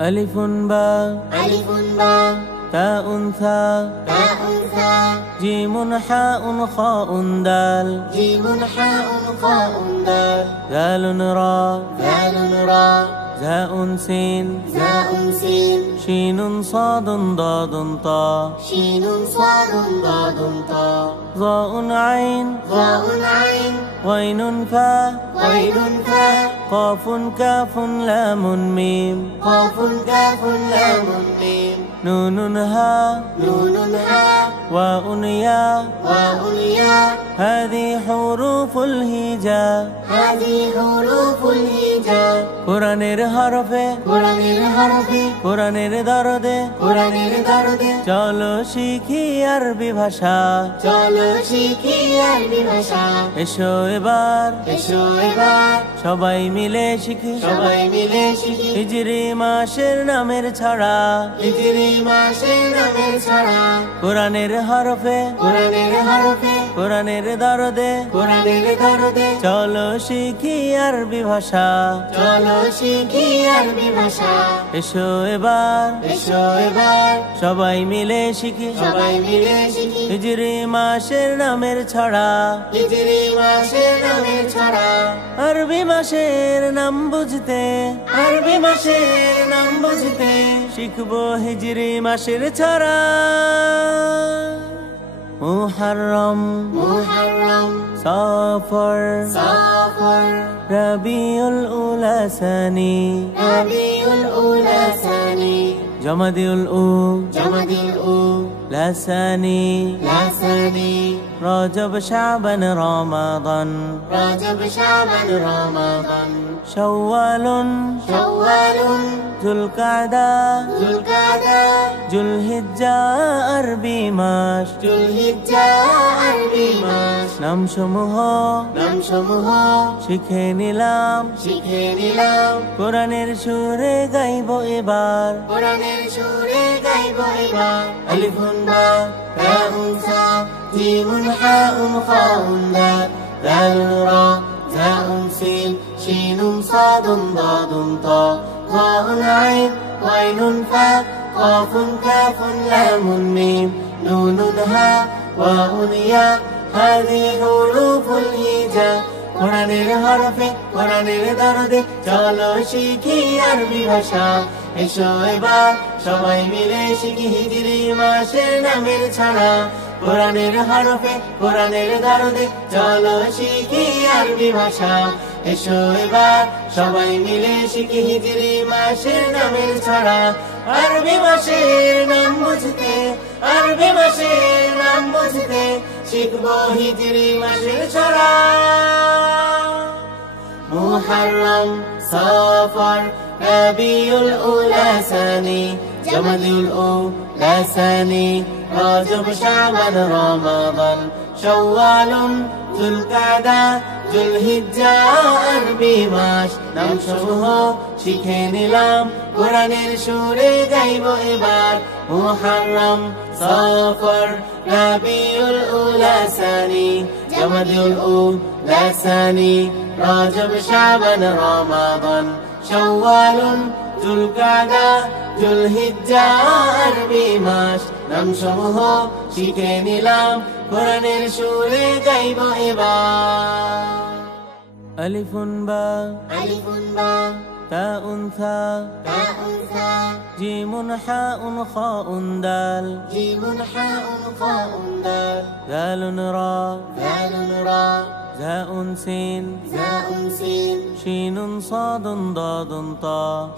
ألف باء تاء ثاء جيم حاء خاء دال دال راء زاء سين شين صاد ضاد طاء ظاء عين غين فاء قاف كاف لام ميم نون هاء واء ياء هذه حروف الهجاء কোরআনের হরফে কোরআনের দরদে চলো শিখি আরবি ভাষা এসো এবার সবাই মিলে শিখি হিজরি মাসের নামের ছড়া কোরআনের হরফে কোরআনের দরদে চলো শিখি আরবি ভাষা এসো এবার সবাই মিলে শিখি হিজরি মাসের নামের ছড়া আরবি মাসের নাম বুঝতে শিখবো হিজরি মাসের ছড়া মুহররম সফর রবিউল উলা সানি জমাদিউল উ লাসানি রজব শাবান রমাদান শাওয়ালুন যুলকাদা যুলহিজ্জা আরবি মাস নামসমূহ শিখে নিলাম কোরআনের সুরে গাইব এবার আলিফুন বা তাউন সা জিমুন হাউন খাউন দাল দালুন রা জাউন সিন শিনুন সাদুন দাদুন তা ظاء عين غين فاء قاف كاف لام ميم نون هاء واء ياء هذه حروف الهجاء কোরআনের হরফে কোরআনের দরদে চলো শিখি আরবি ভাষা এসো এবার সবাই মিলে শিখি হিজরি মাসের নামের ছড়া কোরআনের হরফে কোরআনের দরদে চলো শিখি আরবি ভাষা এসো এবার সবাই মিলে শিখি হিজরি মাসের নামের ছড়া আরবি মাসের নাম বুঝতে শিখবো হিজরি মাসের ছড়া মুহররম সফর রবিউল উলা সানি জমাদিউল উলা সানি রজব শাবান রমাদান শাওয়ালুন যুলকাদা যুলহিজ্জা আরবি মাস নামসমূহ শিখে নিলাম কোরআনের সুরে গাইব এবার মুহররম সফর রবিউল উলা সানি জমাদিউল উলা সানি রজব শাবান রমাদান শাওয়ালুন যুলকাদা যুলহিজ্জা আরবি মাস নামসমূহ শিখে নিলাম কোরআনের সুরে গাইব এবার আলিফুন বা তাউন ثاء জিমুন হাউন খাউন দাল দালুন রা زاء سين شين صاد ضاد طاء